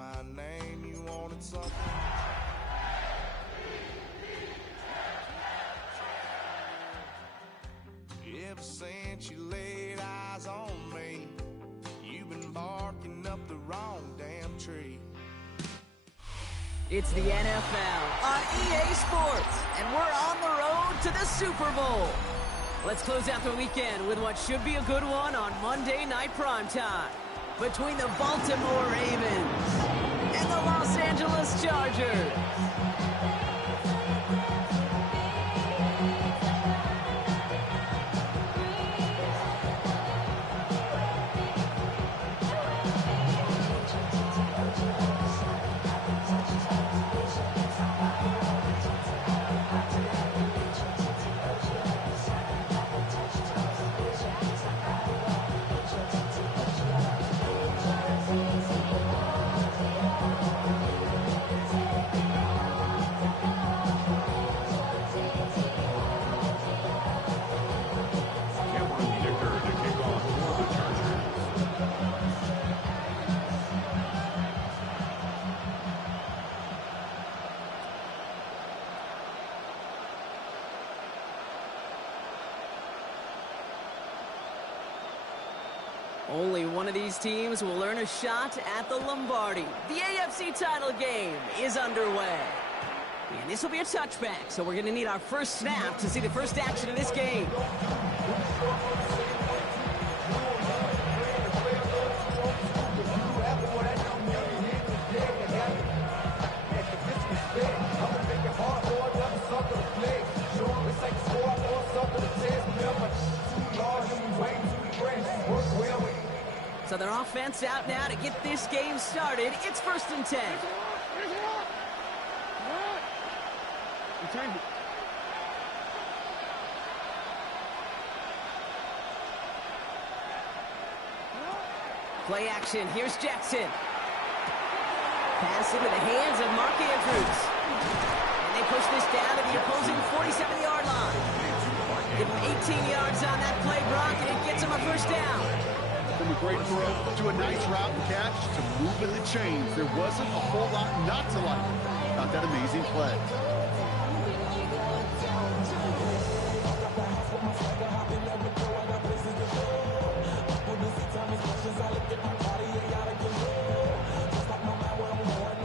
my name, you wanted something. Ever since you laid eyes on me, you've been barking up the wrong damn tree. It's the NFL on EA Sports, and we're on the road to the Super Bowl. Let's close out the weekend with what should be a good one on Monday Night Primetime between the Baltimore Ravens and the Los Angeles Chargers. Only one of these teams will earn a shot at the Lombardi. The AFC title game is underway. And this will be a touchback, so we're going to need our first snap to see the first action of this game. So their offense out now to get this game started. It's 1st and 10. Play action. Here's Jackson. Pass into the hands of Mark Andrews. And they push this down to the opposing 47-yard line. Give them 18 yards on that play, Brock, and it gets them a first down. From a great throw to a nice route and catch to moving the chains, there wasn't a whole lot not to like about that amazing play.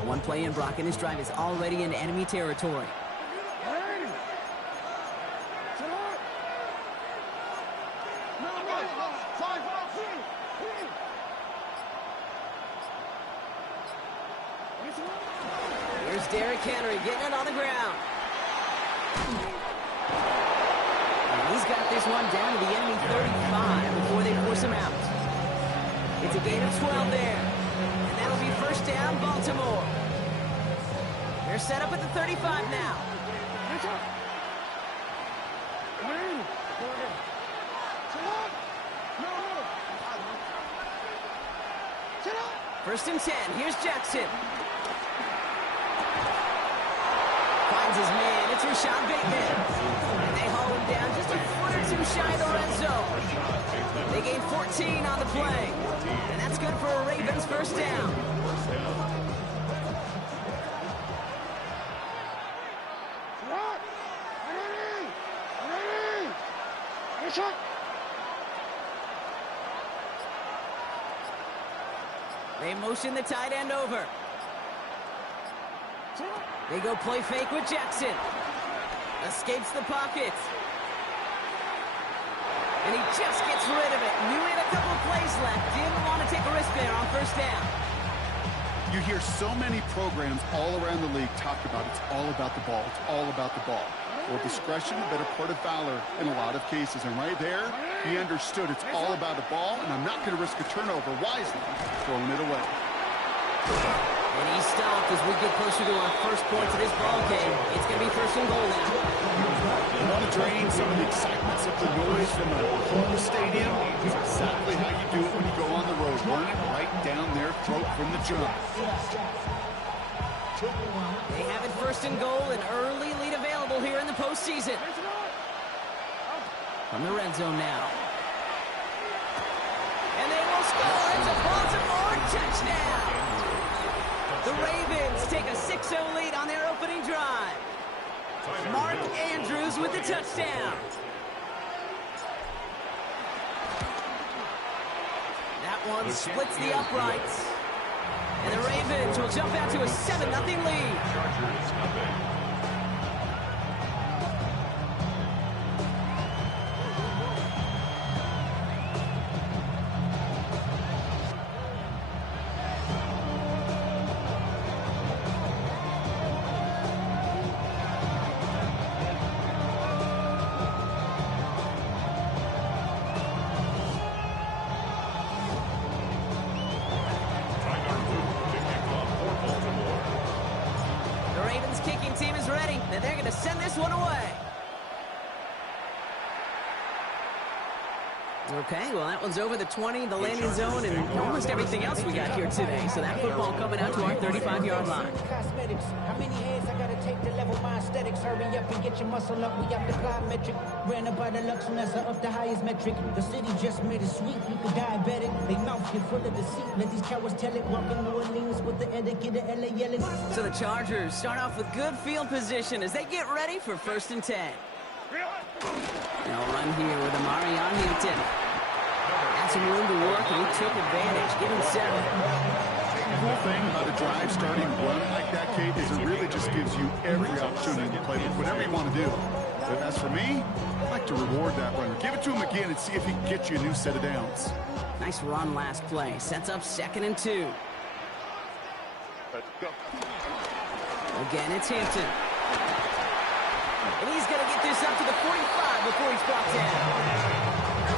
One play in, Brock, and this drive is already in enemy territory. Here's Derrick Henry getting it on the ground. And he's got this one down to the enemy 35 before they force him out. It's a gain of 12 there. And that'll be first down, Baltimore. They're set up at the 35 now. First and 10. Here's Jackson. Finds his man. It's Rashad Bateman. And they haul him down just a foot or two shy of the red zone. They gain 14 on the play. And that's good for a Ravens first down. They motion the tight end over. They go play fake with Jackson. Escapes the pocket. And he just gets rid of it. Knew he had a couple of plays left. Didn't want to take a risk there on first down. You hear so many programs all around the league talk about it's all about the ball. It's all about the ball. Well, discretion, a better part of valor in a lot of cases. And right there, he understood it's all about the ball, and I'm not going to risk a turnover wisely, throwing it away. And he's stopped as we get closer to our first points of this ball game. It's going to be first and goal now. You want to drain some of the excitement, some of the noise from a home stadium? It's exactly how you do it when you go on the road. Run it right down their throat from the jump. They have it first and goal, an early lead available here in the postseason. From the red zone now. And they will score. It's a Baltimore touchdown. The Ravens take a 6-0 lead on their opening drive. Mark Andrews with the touchdown. That one splits the uprights. And the Ravens will jump out to a 7-0 lead. Kicking team is ready, and they're going to send this one away. Okay, well, that one's over the 20, the landing zone, and almost everything else we got here today. So that football coming out to our 35-yard line. Cosmetics. How many heads I gotta take to level my aesthetics? Hurry up and get your muscle up. We got the plyometric. Ran up by the Lux and that's up the highest metric. The city just made it sweet. You could diabetic. They mouth get full of deceit. Let these cowards tell it. Walking New Orleans with the etiquette of LA yelling. So the Chargers start off with good field position as they get ready for 1st and 10. They'll run here with Amari on Hampton. Had some room to work, and he took advantage. Give him 7. The whole thing about a drive starting run like that, Kate, is it really just gives you every opportunity to play with whatever you want to do. But as for me, I'd like to reward that runner. Give it to him again and see if he can get you a new set of downs. Nice run last play. Sets up 2nd and 2. Let's go. Again, it's Hampton. And he's going to get this up to the 45 before he's brought down.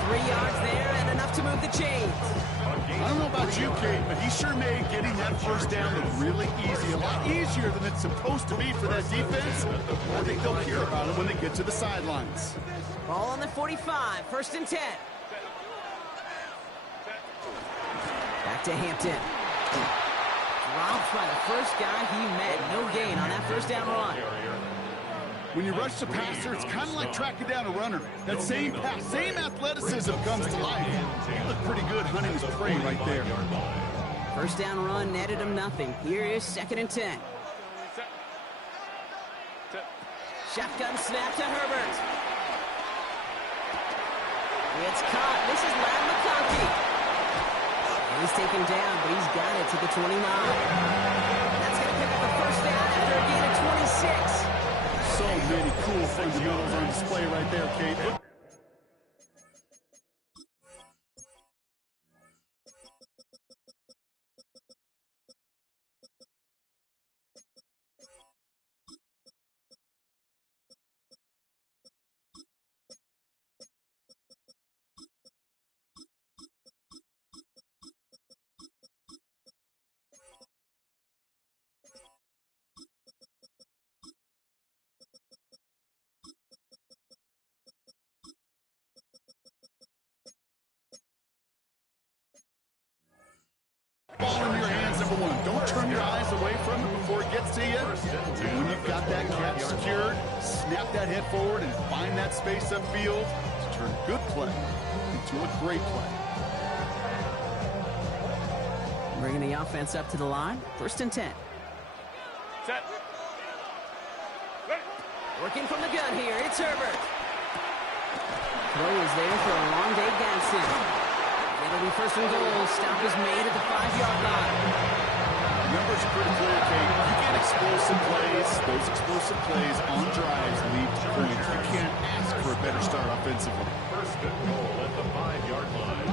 3 yards there and enough to move the chains. I don't know about you, Kate, but he sure made getting that first down look really easy. A lot easier than it's supposed to be for that defense. I think they'll hear about it when they get to the sidelines. Ball on the 45, 1st and 10. Back to Hampton. Dropped by the first guy he met. No gain on that first down run. When you rush the passer, it's kind of like tracking down a runner. That same pass, same athleticism comes to life. He looked pretty good hunting his prey right there. First down run netted him nothing. Here is 2nd and 10. Shotgun snap to Herbert. It's caught. This is Ladd McConkey. He's taken down, but he's got it to the 29. That's going to pick up the first down after a gain of 26. So many cool fundamentals on display right there, Kate. Ball in your hands, number one. Don't turn your eyes away from it before it gets to you. And when you've got that catch secured, snap that head forward and find that space upfield to turn a good play into a great play. Bringing the offense up to the line. 1st and 10. Set. Working from the gun here. It's Herbert. Throw is there for a long day Gadsden. It'll be 1st and goal. Stop is made at the 5-yard line. The numbers are pretty clear, Kate. You get explosive plays. Those explosive plays on drives lead to points. You can't ask for a better start offensively. 1st and goal at the 5-yard line.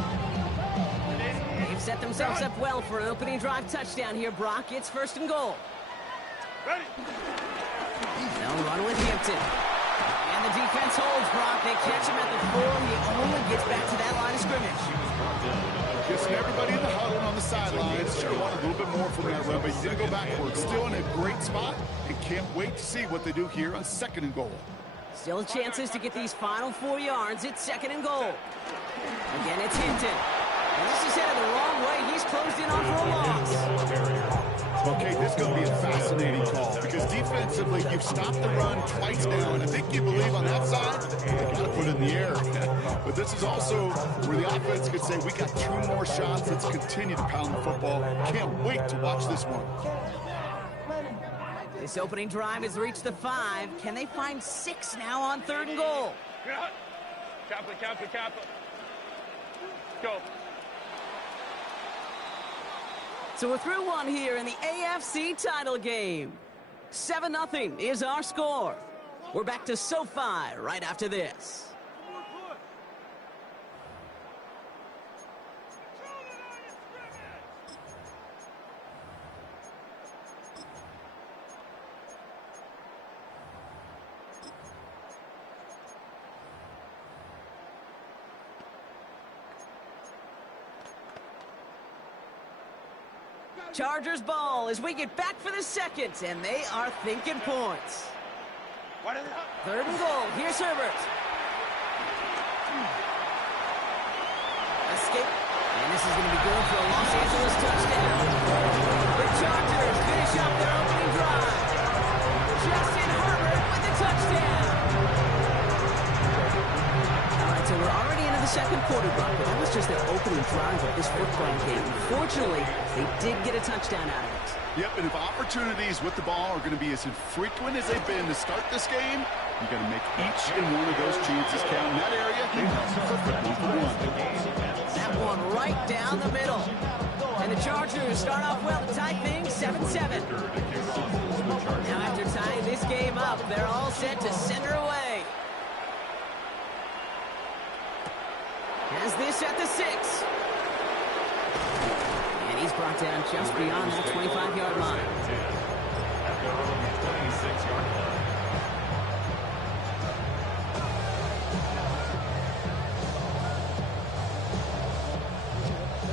They've set themselves up well for an opening drive touchdown here, Brock. It's 1st and goal. Ready. They'll run with Hampton. And the defense holds, Brock. They catch him at the 4. He only gets back to that line of scrimmage. Guessing everybody in the huddle on the sidelines sure want a little bit more from that run, but he didn't go backwards. Still in a great spot, and can't wait to see what they do here on 2nd and goal. Still chances to get these final 4 yards. It's 2nd and goal. Again, it's Hampton. And this is headed the wrong way. He's closed in on for a loss. Okay, this is going to be a fascinating call because defensively, you've stopped the run twice now, and I think you believe on that side, they got to put it in the air. But this is also where the offense could say, we got 2 more shots. Let's continue to pound the football. Can't wait to watch this one. This opening drive has reached the 5. Can they find 6 now on 3rd and goal? Kappa. Go. So we're through one here in the AFC title game. 7-0 is our score. We're back to SoFi right after this. Chargers ball as we get back for the second, and they are thinking points. 3rd and goal. Here's Herbert. Escape. And this is going to be good for a Los Angeles touchdown. The Chargers finish up their opening drive. Justin Herbert with the touchdown. All right, so we're already into the second quarter, Buck, but that was just their opening drive of this football game. Fortunately, they did get a touchdown out of it. Yep, and if opportunities with the ball are going to be as infrequent as they've been to start this game, you got to make each and one of those chances count. In that area, they have perfect 1-for-1. That one right down the middle. And the Chargers start off well to tie things 7-7. Now after tying this game up, they're all set to send her away. Has this at the 6. And he's brought down just beyond that 25-yard line.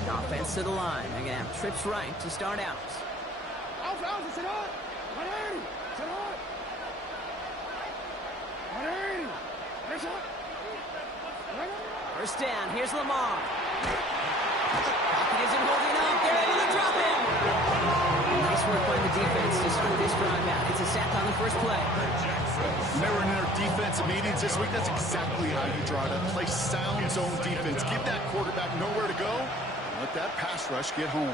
Offense to the line. They're going to have trips right to start out. First down. Here's Lamar. Pocket isn't holding up. They're able to drop him. Nice work by the defense to start this drive out. It's a sack on the first play. Remember in our defensive meetings this week, that's exactly how you draw it up. Play sound zone defense. Give that quarterback nowhere to go. Let that pass rush get home.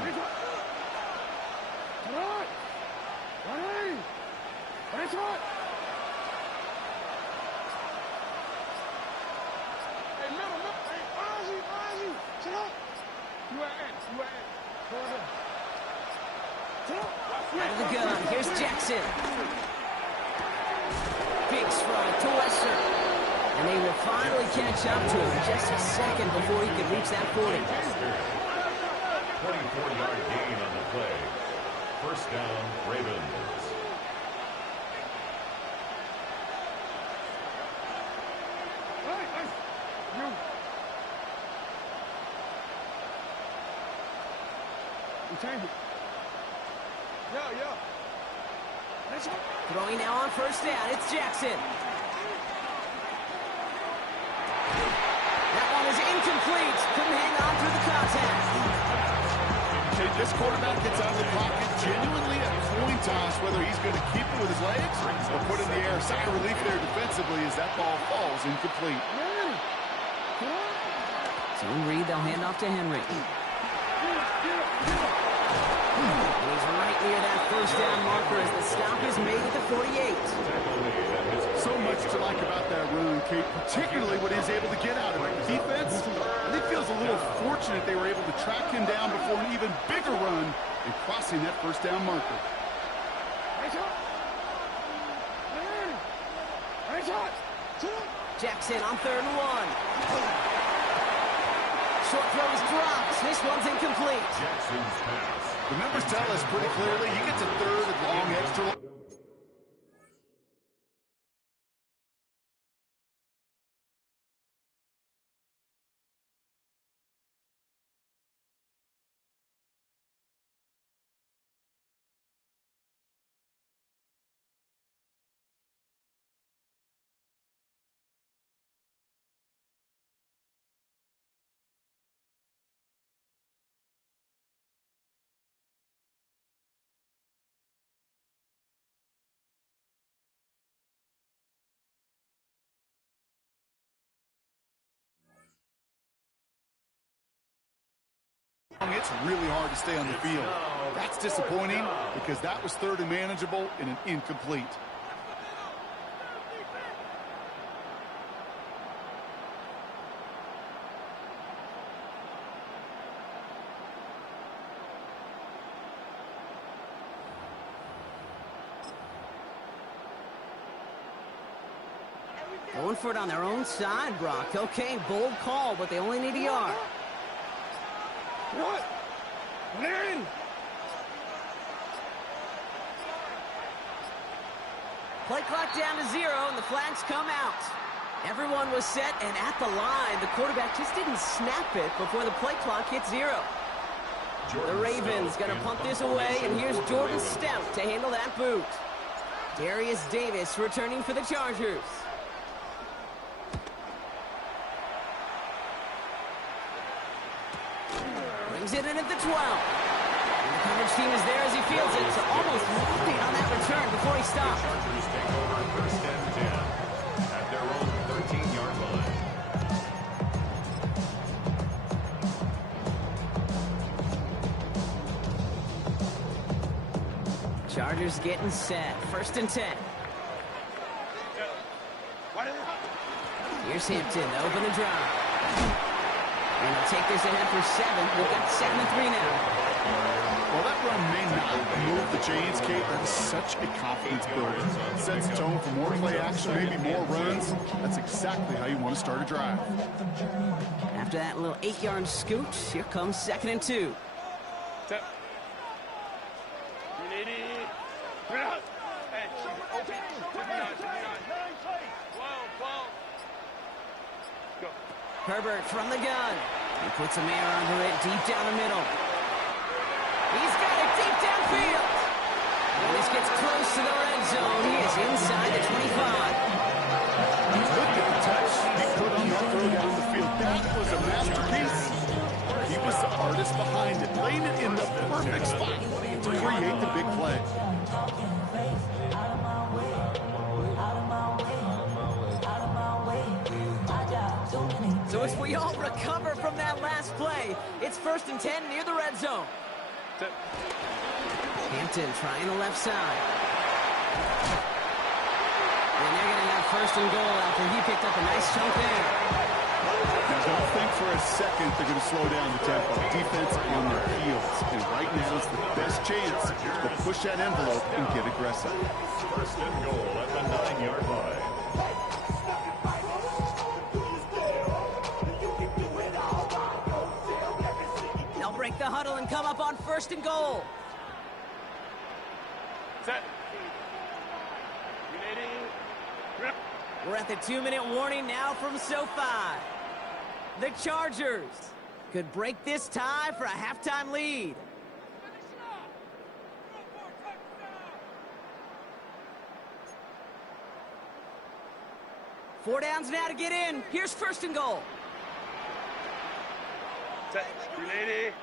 Out of the gun, here's Jackson. Big strike to Wester. And they will finally catch up to him just a second before he can reach that 40. 24-yard gain on the play. First down, Ravens. Throwing now on first down, it's Jackson. That one is incomplete. Couldn't hang on through the contact. Okay, this quarterback gets out of the pocket genuinely a coin toss, whether he's going to keep it with his legs or put it in the air. Sigh of relief there defensively as that ball falls incomplete. So Reed, they'll hand off to Henry. And he's right near that first down marker as the stop is made at the 48. So much to like about that run, Kate, particularly what he's able to get out of it. Defense, I think feels a little fortunate they were able to track him down before an even bigger run and crossing that first down marker. Jackson on 3rd and 1. Short throw is dropped. This one's incomplete. Jackson's pass. The numbers tell us pretty clearly he gets a 3rd and long extra. It's really hard to stay on the field. That's disappointing because that was third and manageable and an incomplete. Going for it on their own side, Brock. Okay, bold call, but they only need a yard. What? They're in. Play clock down to 0, and the flags come out. Everyone was set and at the line. The quarterback just didn't snap it before the play clock hit 0. The Ravens going to punt this away, and here's Jordan Stout to handle that boot. Darius Davis returning for the Chargers. Brings it in at the 12. And the coverage team is there as he fields it, so almost nothing on that return before he stops. Chargers take over first and 10 at their own 13-yard line. Chargers getting set. First and 10. Here's Hampton to open the drive. And they'll take this ahead for 7. We've got 7 and 3 now. Well, that run may not move the chains, Kate. That's such a confidence builder. Sets tone for more play action, maybe more runs. That's exactly how you want to start a drive. After that little 8-yard scoot, here comes 2nd and 2. Herbert from the gun. He puts some air under it deep down the middle. He's got it deep downfield. And this gets close to the red zone. He is inside the 25. Look at the touch he put on that throw down the field. That was a masterpiece. He was the artist behind it, laying it in the perfect spot to create the big play. So as we all recover from that last play, it's 1st and 10 near the red zone. Hampton trying the left side. And they're going to have 1st and goal after he picked up a nice chunk there. Now don't think for a second they're going to slow down the tempo. Defense on their heels. And right now is the best chance to push that envelope and get aggressive. 1st and goal at the 9-yard line. Break the huddle and come up on 1st and goal. Set. We're at the 2-minute warning now from SoFi. The Chargers could break this tie for a halftime lead. Four downs now to get in. Here's 1st and goal. Set. Running it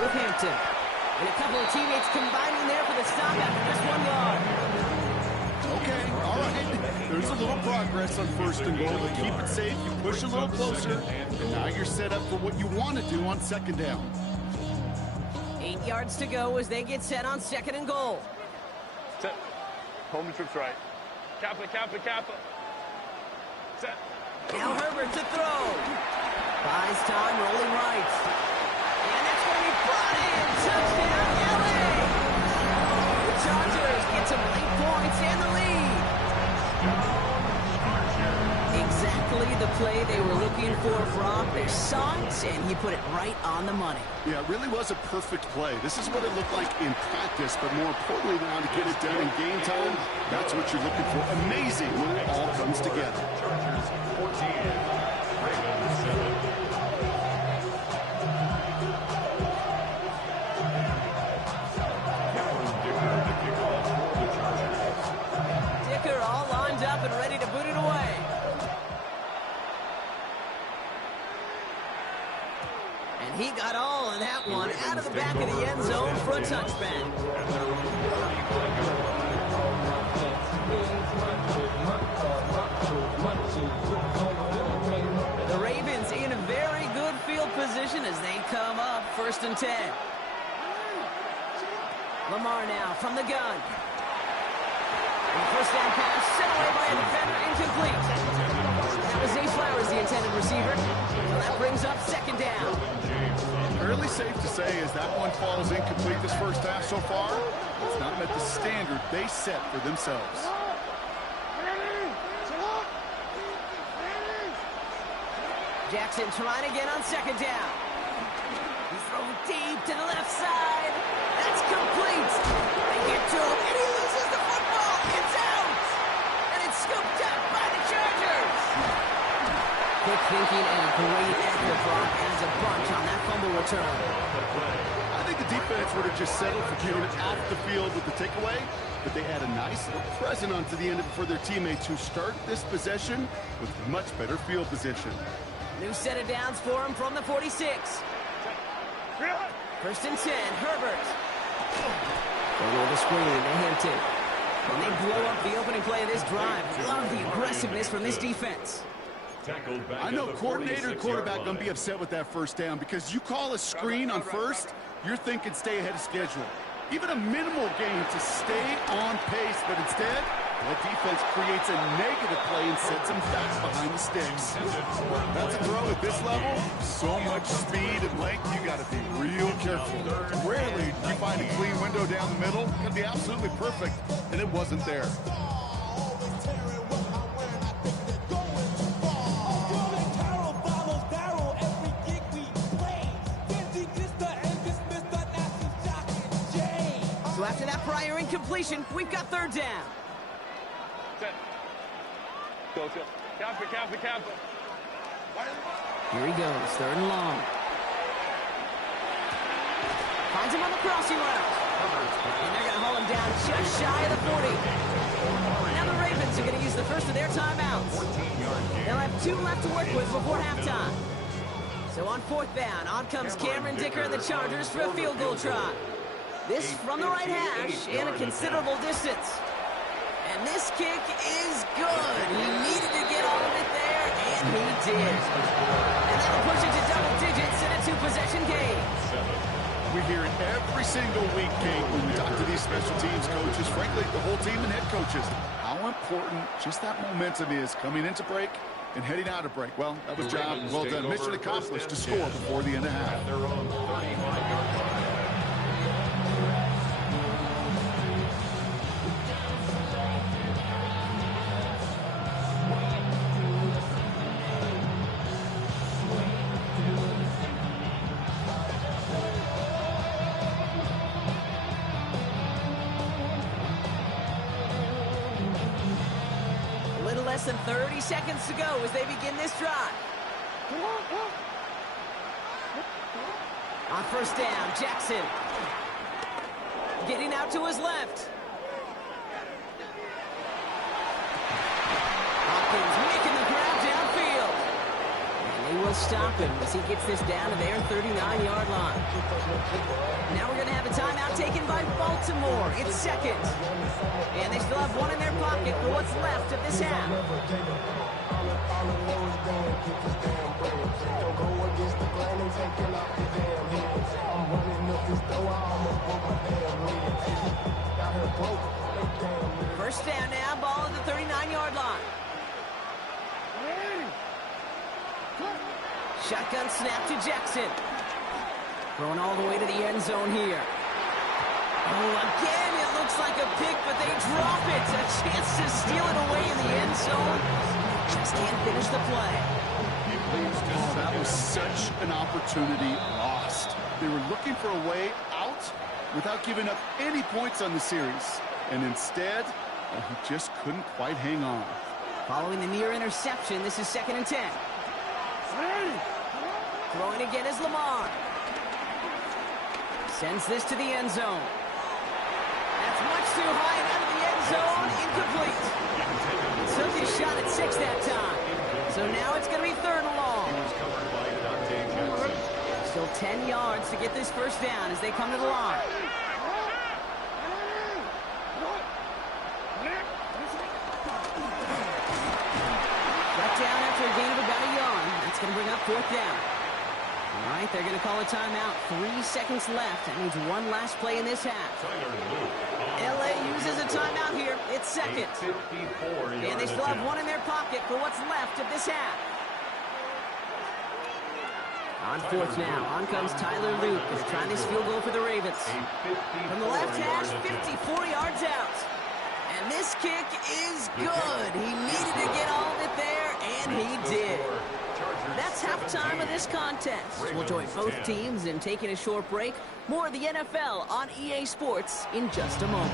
with Hampton. And a couple of teammates combining there for the stop after just 1 yard. Okay, all right. There's a little progress on 1st and goal, but keep it safe. You push a little closer, and now you're set up for what you want to do on 2nd down. 8 yards to go as they get set on 2nd and goal. Set. Home trips right. Kappa, Kappa, Kappa. Set. Now Herbert to throw. Buys time, rolling right. And that's going to be brought in. Touchdown, LA! The Chargers get some late points and the lead. Exactly the play they were looking for, Brock. They saw it, and he put it right on the money. Yeah, it really was a perfect play. This is what it looked like in practice, but more importantly now to get it done in game time, that's what you're looking for. Amazing when it all comes together. Chargers 14, Ravens 7. Dicker all lined up and ready to boot it away. And he got all of that one out of the back of the end zone for a touchback. The Ravens in a very good field position as they come up first and 10. Lamar now from the gun. And the first down pass sent away by a defender, incomplete. That was Zay Flowers, the intended receiver. So that brings up second down. Fairly safe to say as that one falls incomplete this first half so far, it's not met the standard they set for themselves. Jackson trying again on second down. He's thrown deep to the left side. That's complete. They get to him, and he loses the football. It's out. And it's scooped up by the Chargers. Quick thinking and a great effort from as a bunch on that fumble return. I think the defense would have just settled for getting it off the field with the takeaway, but they had a nice little present onto the end of it for their teammates who start this possession with much better field position. New set of downs for him from the 46. First and 10, Herbert. Going over the screen to Hampton. And they blow up the opening play of this drive. Love the aggressiveness from this defense. I know coordinator and quarterback going to be upset with that first down because you call a screen on first, you're thinking stay ahead of schedule. Even a minimal gain to stay on pace, but instead, that defense creates a negative play and sets them back behind the sticks. That's a throw at this level. So much speed and length, you got to be real careful. Rarely do you find a clean window down the middle. It could be absolutely perfect, and it wasn't there. So after that prior incompletion, we've got third down. Go. Cap it. Here he goes, third and long. Finds him on the crossing route. And they're going to haul him down just shy of the 40. Now the Ravens are going to use the first of their timeouts. They'll have 2 left to work with before halftime. So on fourth down, on comes Cameron Dicker and the Chargers for a field goal try. This from the right hash and a considerable distance. And this kick is good. He needed to get all of it there, and he did. And that'll push it to double digits in a 2-possession game. We hear it every single week, Kate, when we talk to these special teams coaches, frankly, the whole team and head coaches, how important just that momentum is coming into break and heading out of break. Well, that was job well done. Mission accomplished to score before the end of half. Their own 35-yard line. Less than 30 seconds to go as they begin this drive. On first down, Jackson. Getting out to his left. Hopkins making the grab downfield. And they will stop him as he gets this down to their 39-yard line. Now we're going to have a timeout taken by Baltimore. It's second. And they still have one in their pocket for what's left of this half. First down now, ball at the 39-yard line. Shotgun snap to Jackson. Going all the way to the end zone here. Oh, again, it looks like a pick, but they drop it. A chance to steal it away in the end zone. Just can't finish the play. Oh, that was such an opportunity lost. They were looking for a way out without giving up any points on the series. And instead, he just couldn't quite hang on. Following the near interception, this is 2nd and 10. Throwing again is Lamar. Sends this to the end zone. That's much too high and out of the end zone. Incomplete. Took his shot at 6 that time. So now it's going to be 3rd and long. Still 10 yards to get this first down as they come to the line. Shut down after a gain of about a yard. That's going to bring up 4th down. Right right, they're going to call a timeout. 3 seconds left. That means one last play in this half. LA uses a timeout here. It's second. And they still have one in their pocket for what's left of this half. On fourth now, on comes Tyler Luke. Going to try this field goal for the Ravens. From the left hash, 54 yards out. And this kick is good. He needed to get all of it there, and he did. That's halftime of this contest. We'll join both teams in taking a short break. More of the NFL on EA Sports in just a moment.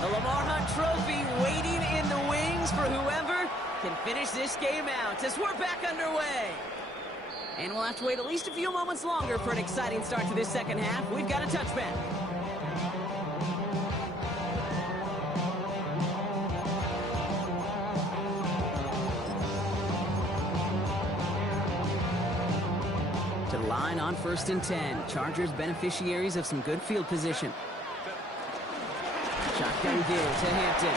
The Lamar Hunt Trophy waiting in the wings for whoever can finish this game out as we're back underway. And we'll have to wait at least a few moments longer for an exciting start to this second half. We've got a touchback. To the line on 1st and 10. Chargers beneficiaries of some good field position. Shotgun give to Hampton.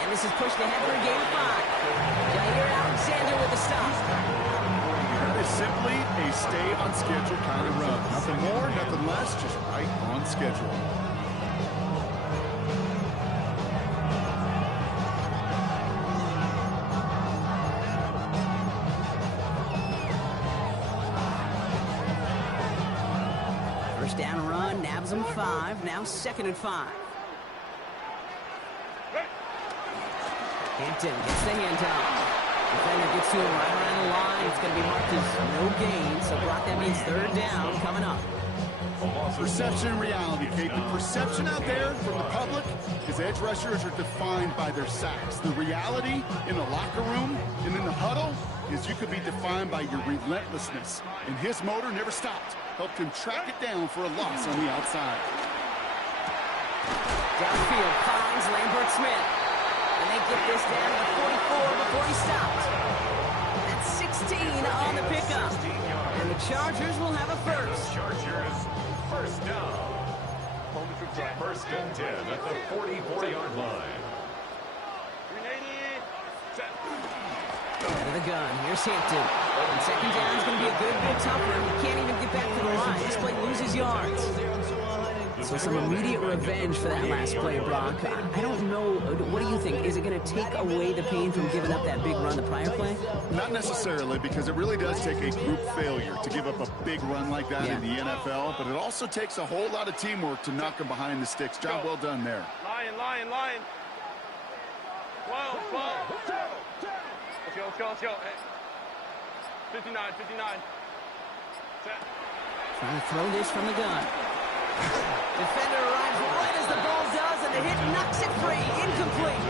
And this is pushed ahead for a gain of 5. Jair Alexander with the stop. That is simply a stay-on-schedule kind of run. Nothing more, nothing less, just right on schedule. First down run, nabs him 5, now 2nd and 5. Hampton gets the handout. Defender gets to him right around the line. It's going to be marked as no gain, so Brock, that means 3rd down coming up. Perception and reality, Kate. The perception out there from the public is edge rushers are defined by their sacks. The reality in the locker room and in the huddle is you could be defined by your relentlessness. And his motor never stopped. Helped him track it down for a loss on the outside. Downfield finds Lambert Smith. And they get this down to the 44 before he stopped. That's 16 on the pickup. And the Chargers will have a first. Chargers, first down. 1st and 10 at the 44-yard line. Out of the gun. Here's Hampton. And 2nd down is going to be a good bit tougher. He can't even get back to the line. This play loses yards. So some immediate revenge for that last play, Brock. I don't know. What do you think? Is it going to take away the pain from giving up that big run the prior play? Not necessarily, because it really does take a group failure to give up a big run like that in the NFL, but it also takes a whole lot of teamwork to knock them behind the sticks. Job well done there. Lion. 12. Let's go. 59. Trying to throw this from the gun. Defender arrives right as the ball does, and the hit knocks it free. Incomplete.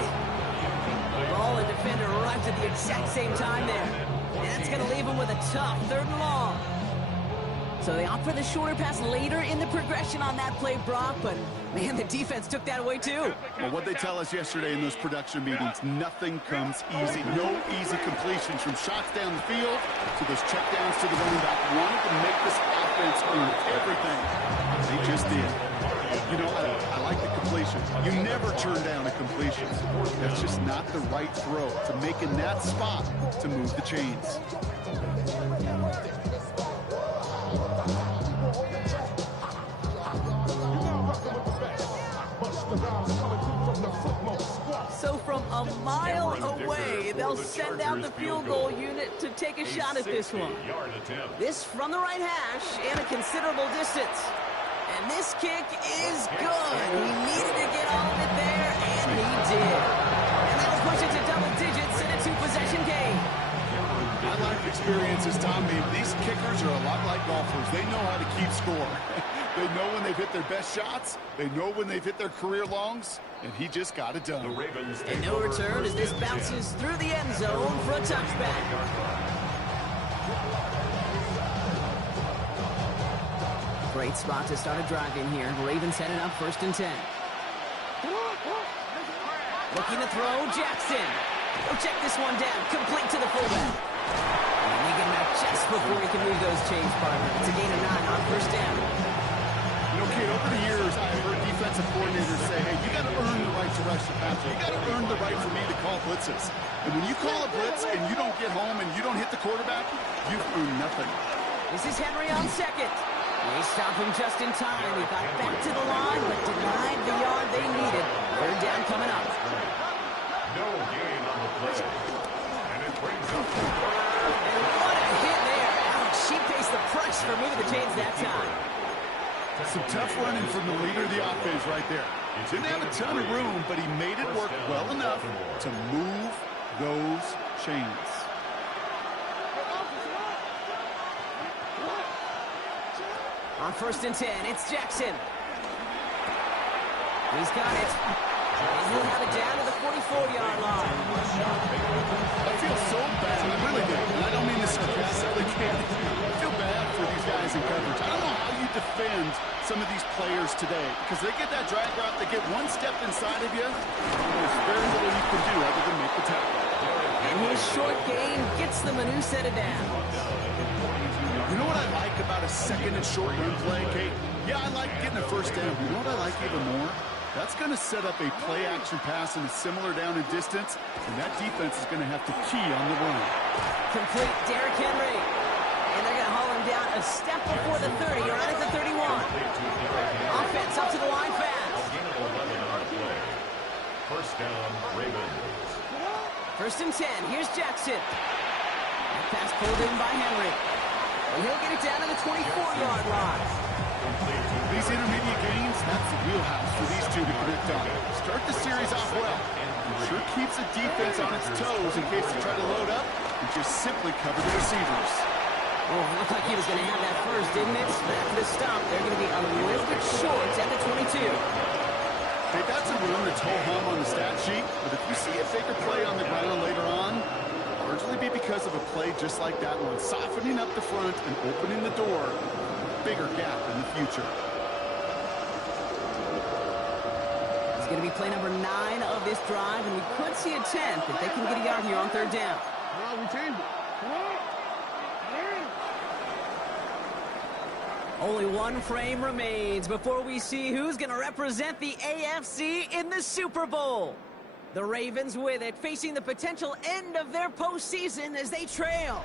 The ball and defender arrived at the exact same time there. And that's going to leave him with a tough 3rd and long. So they opt for the shorter pass later in the progression on that play, Brock, but man, the defense took that away too. Well, what they tell us yesterday in those production meetings, nothing comes easy. No easy completions from shots down the field to those checkdowns to the running back. Wanted to make this offense earn everything. They just did. You know, I like the completion. You never turn down a completion. That's just not the right throw to make in that spot to move the chains. So from a mile away, they'll send out the field goal unit to take a shot at this one. This from the right hash and a considerable distance. And this kick is good. He needed to get all of it there, and he did. And that'll push it to double digits in a 2-possession game. My life experiences taught me these kickers are a lot like golfers. They know how to keep score. They know when they've hit their best shots. They know when they've hit their career longs. And he just got it done. And no return as this bounces through the end zone for a touchback. Great spot to start a drive in here. Ravens headed up 1st and 10. Looking to throw, Jackson. He'll check this one down, complete to the fullback. And they get him out just before he can move those chains, partner. It's a gain of 9 on 1st down. You know, Kate, over the years, I've heard defensive coordinators say, hey, you got to earn the right to rush the passer. You got to earn the right for me to call blitzes. And when you call a blitz and you don't get home and you don't hit the quarterback, you've earned nothing. This is Henry on second. They stopped him just in time. He got back to the line, but denied the yard they needed. Third down coming up. No gain on the play. And it brings up the And what a hit there. Ouch, she faced the press for moving the chains that time. Some tough running from the leader of the offense right there. Didn't have a ton of room, but he made it work well enough to move those chains. On 1st and 10, it's Jackson. He's got it. And he'll have it down to the 44-yard line. I feel so bad. I really do. And I don't mean this sarcastically, Ken. I feel bad for these guys in coverage. I don't know how you defend some of these players today because they get that drag route, they get one step inside of you, and there's very little you can do other than make the tackle. And his short gain gets them a new set of downs. You know what I like about a second and short run play, Kate? Yeah, I like getting a first down. You know what I like even more? That's going to set up a play-action pass in a similar down and distance, and that defense is going to have to key on the run. Complete Derrick Henry. And they're going to haul him down a step before the 30. You're right at the 31. Offense up to the line fast. First down, Ravens. 1st and 10. Here's Jackson. That pass pulled in by Henry. And he'll get it down to the 24-yard line. These intermediate gains, that's the wheelhouse for these two to connect on. Start the series off well. It sure keeps the defense on its toes in case they try to load up and just simply cover the receivers. Oh, it looked like he was going to have that first, didn't it? But after the stop, they're going to be a little bit short at the 22. They got some room to ho-hum on the stat sheet, but if you see a bigger play on the ground later on, largely be because of a play just like that one, softening up the front and opening the door, a bigger gap in the future. It's going to be play number 9 of this drive, and we could see a 10th if they can get a yard here on 3rd down. We changed it. Only one frame remains before we see who's going to represent the AFC in the Super Bowl. The Ravens with it, facing the potential end of their postseason as they trail.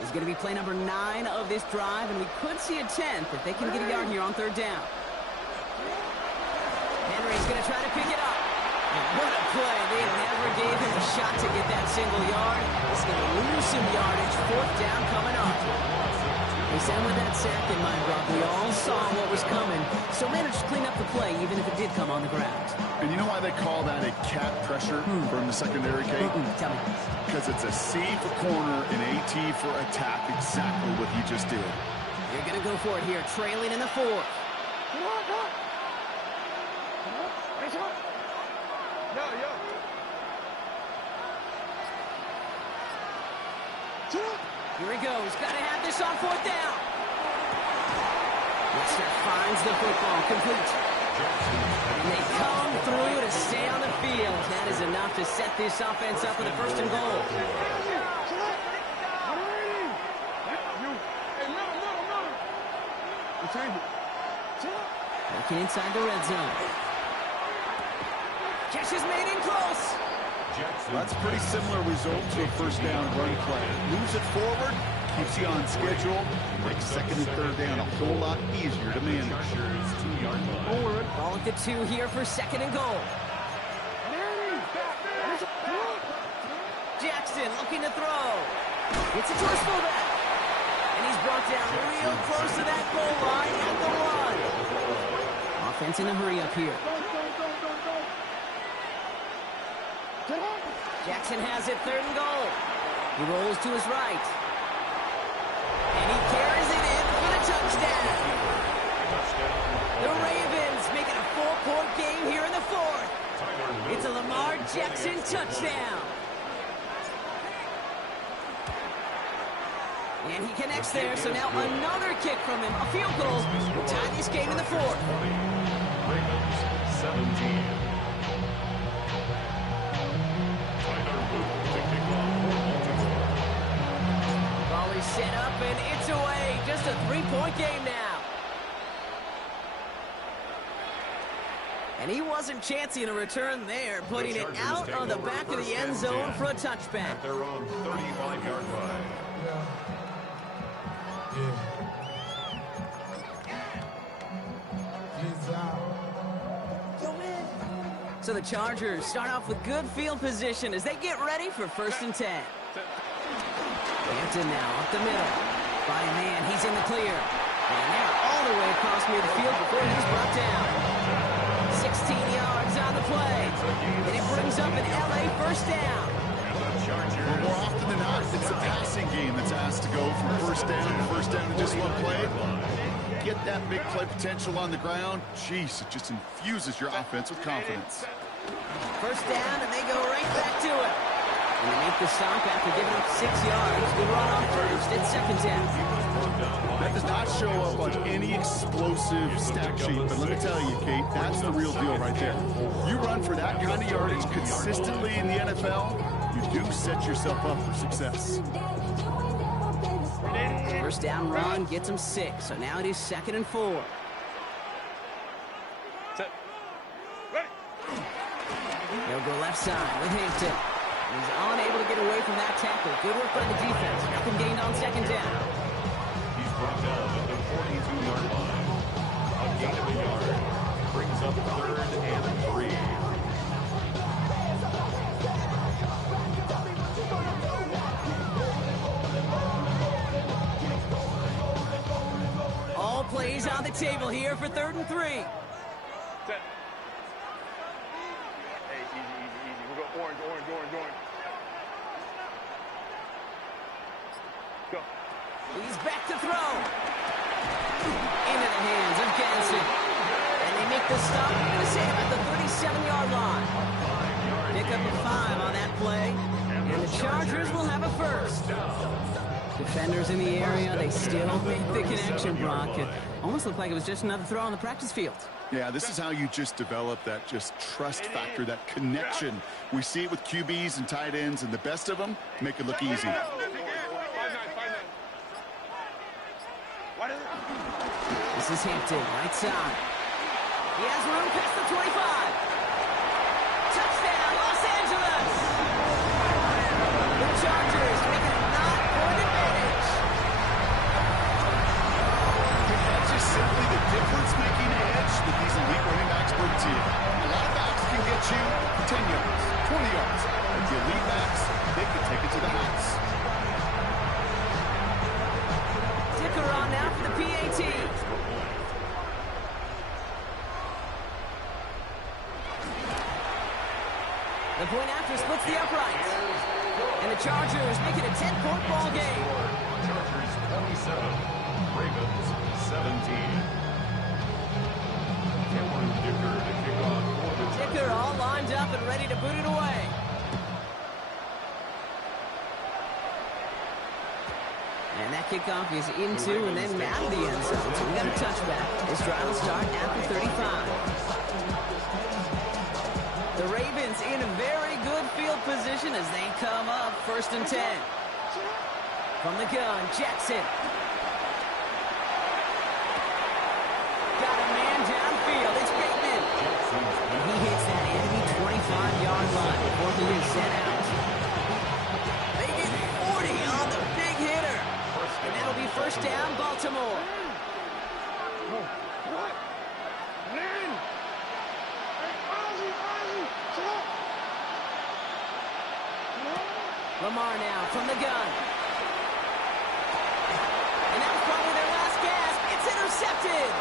It's going to be play number 9 of this drive, and we could see a 10th if they can get a yard here on 3rd down. Henry's going to try to pick it up. What a play. They never gave him a shot to get that single yard. He's going to lose some yardage. 4th down coming up. They said with that sack in mind, Brock, we all saw what was coming, so managed to clean up the play even if it did come on the ground. And you know why they call that a cat pressure from the secondary, Kate? Tell me. Because it's a C for corner and AT for attack, exactly what he just did. You're going to go for it here, trailing in the 4th. Here he goes. Got to have this on 4th down. Webster finds the football complete. And they come through to stay on the field. That is enough to set this offense up with a 1st and goal. Looking inside the red zone. Catch is made in close. That's a pretty similar result to a 1st down run play. Moves it forward, keeps you on schedule, makes 2nd and 3rd down a whole lot easier to manage. Ball at the 2 here for 2nd and goal. Jackson looking to throw. Gets it to his fullback. And he's brought down real close to that goal line at the 1. Offense in a hurry up here. Jackson has it, 3rd and goal. He rolls to his right. And he carries it in for the touchdown. The Ravens making a 4-point game here in the 4th. It's a Lamar Jackson touchdown. And he connects there, so now another kick from him. A field goal will tie this game in the 4th. Ravens 17. Set up and it's away. Just a 3-point game now. And he wasn't chancing a return there, putting it out on the back of the end zone for a touchback. At their own 35-yard line. So the Chargers start off with good field position as they get ready for 1st and 10. Hampton now up the middle. By man, he's in the clear. And they're all the way across midfield before he's brought down. 16 yards on the play. And it brings up an LA 1st down. Well, more often than not, it's a passing game that's asked to go from 1st down to 1st down in just one play. Get that big play potential on the ground. Jeez, it just infuses your offense with confidence. 1st down, and they go right back to it. And they make the stop after giving up 6 yards. They run on 1st at 2nd down. That does not show up on any explosive stat sheet, but let me tell you, Kate, that's the real deal right there. You run for that kind of yardage consistently in the NFL, you do set yourself up for success. 1st down run gets him 6, so now it is 2nd and 4. They'll go left side with Hampton. He's unable to get away from that tackle. Good work by the defense. Nothing gained on 2nd down. He's brought down at the 42-yard line. A gain of a yard brings up 3rd and 3. All plays on the table here for 3rd and 3. Hey, easy. We'll go orange. Go. He's back to throw. Into the hands of Ganson. And they make the stop. I'm going to say about the 37-yard line. Pick up a 5 on that play. And the Chargers will have a 1st. Defenders in the area, they still make the connection, Brock. It almost looked like it was just another throw on the practice field. Yeah, this is how you just develop that just trust factor, that connection. We see it with QBs and tight ends, and the best of them make it look easy. This is Hampton, right side. He has room past the 25. Touchdown, Los Angeles! The Chargers making a 9-point advantage. That's just simply the difference-making edge that these elite running backs bring to you. A lot of backs can get you 10 yards, 20 yards. But the elite backs, they can take it to the house. Sticker on now for the PAT. The point after splits the uprights. And the Chargers make it a 10-point ball game. Chargers 27, Ravens 17. Cameron Dicker to kick off for the Chargers. Dicker all lined up and ready to boot it away. And that kickoff is into and then out of the end zone. So we got a touchback. This drive will start at the 35. The Ravens in a very good field position as they come up 1st and 10. From the gun, Jackson. Got a man downfield. It's Bateman. And he hits that enemy 25-yard line before he is sent out. They get 40 on the big hitter. And that'll be 1st down, Baltimore. Lamar now from the gun. And that was probably their last gasp. It's intercepted.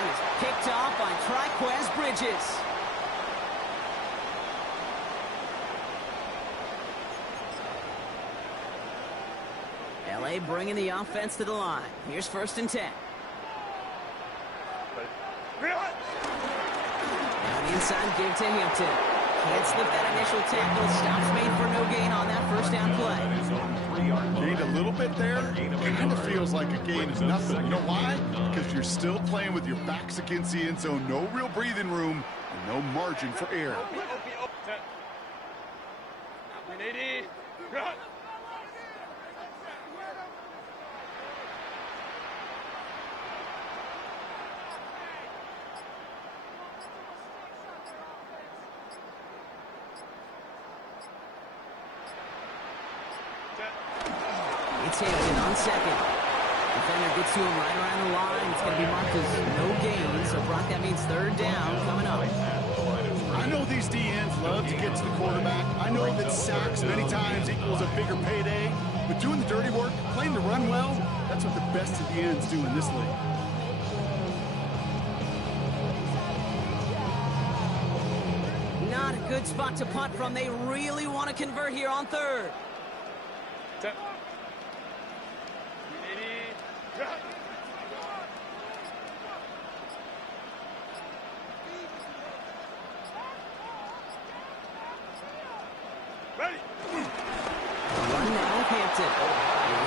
And it's picked off by Triquez Bridges. LA bringing the offense to the line. Here's 1st and 10. Now the inside give to Hampton. Can't slip that initial tackle. Stops made for no gain on that 1st down play. Gained a little bit there. Kind of feels like a gain is nothing. You know why? Because you're still playing with your backs against the end zone. No real breathing room and no margin for error. It's Hampton on second. Defender gets to him right around the line. It's going to be marked as no gain. So, Brock, that means third down coming up. I know these DNs love to get to the quarterback. I know that sacks many times equals a bigger payday. But doing the dirty work, playing the run well, that's what the best of the ends do in this league. Not a good spot to punt from. They really want to convert here on third. Run now, Hampton.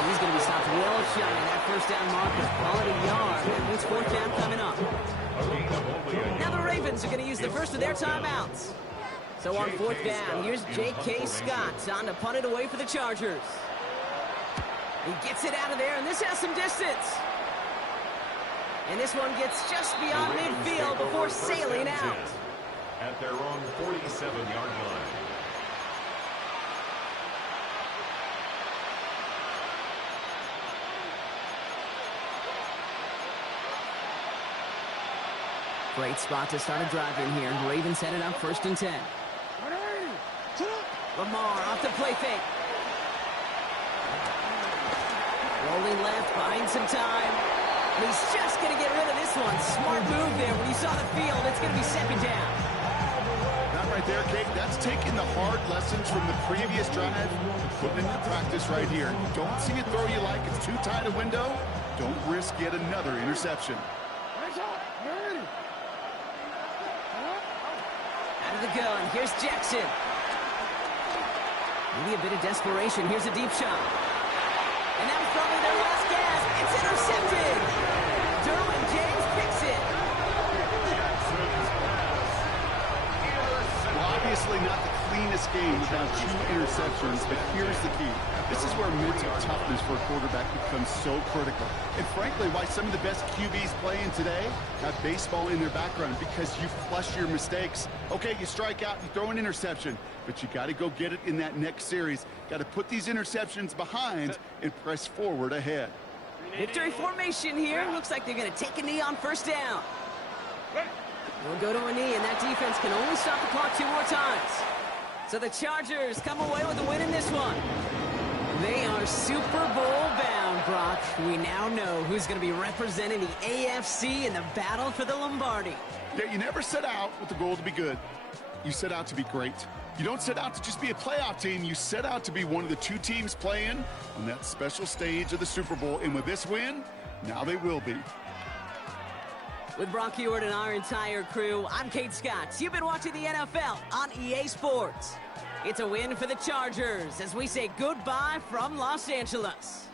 He's going to be stopped well shy. That first down marker. Call it a yard. That means fourth down coming up. Now the Ravens are going to use the first of their timeouts. So on fourth down, here's J.K. Scott on to punt it away for the Chargers. He gets it out of there, and this has some distance. And this one gets just beyond midfield before sailing out. At their own 47-yard line. Great spot to start a drive in here. Ravens headed up 1st and 10. Lamar off the play fake. Rolling left, buying some time. And he's just going to get rid of this one. Smart move there. When you saw the field, it's going to be second down. That right there, Kate, that's taking the hard lessons from the previous drive and putting into practice right here. You don't see a throw you like, it's too tight a window. Don't risk yet another interception. Out of the gun, here's Jackson. Maybe a bit of desperation. Here's a deep shot. And that was probably their last gasp. It's intercepted. Derwin James picks it. Well, obviously not the cleanest game without 2 interceptions, but here's the key. This is where mental toughness for a quarterback becomes so critical. And frankly, why some of the best QBs playing today have baseball in their background, because you flush your mistakes. Okay, you strike out, you throw an interception, but you got to go get it in that next series. Got to put these interceptions behind and press forward ahead. Victory formation here. Looks like they're going to take a knee on first down. We'll go to a knee, and that defense can only stop the clock 2 more times. So the Chargers come away with a win in this one. They are Super Bowl bound, Brock. We now know who's going to be representing the AFC in the battle for the Lombardi. Yeah, you never set out with the goal to be good. You set out to be great. You don't set out to just be a playoff team. You set out to be one of the 2 teams playing on that special stage of the Super Bowl. And with this win, now they will be. With Brock Ewart and our entire crew, I'm Kate Scott. You've been watching the NFL on EA Sports. It's a win for the Chargers as we say goodbye from Los Angeles.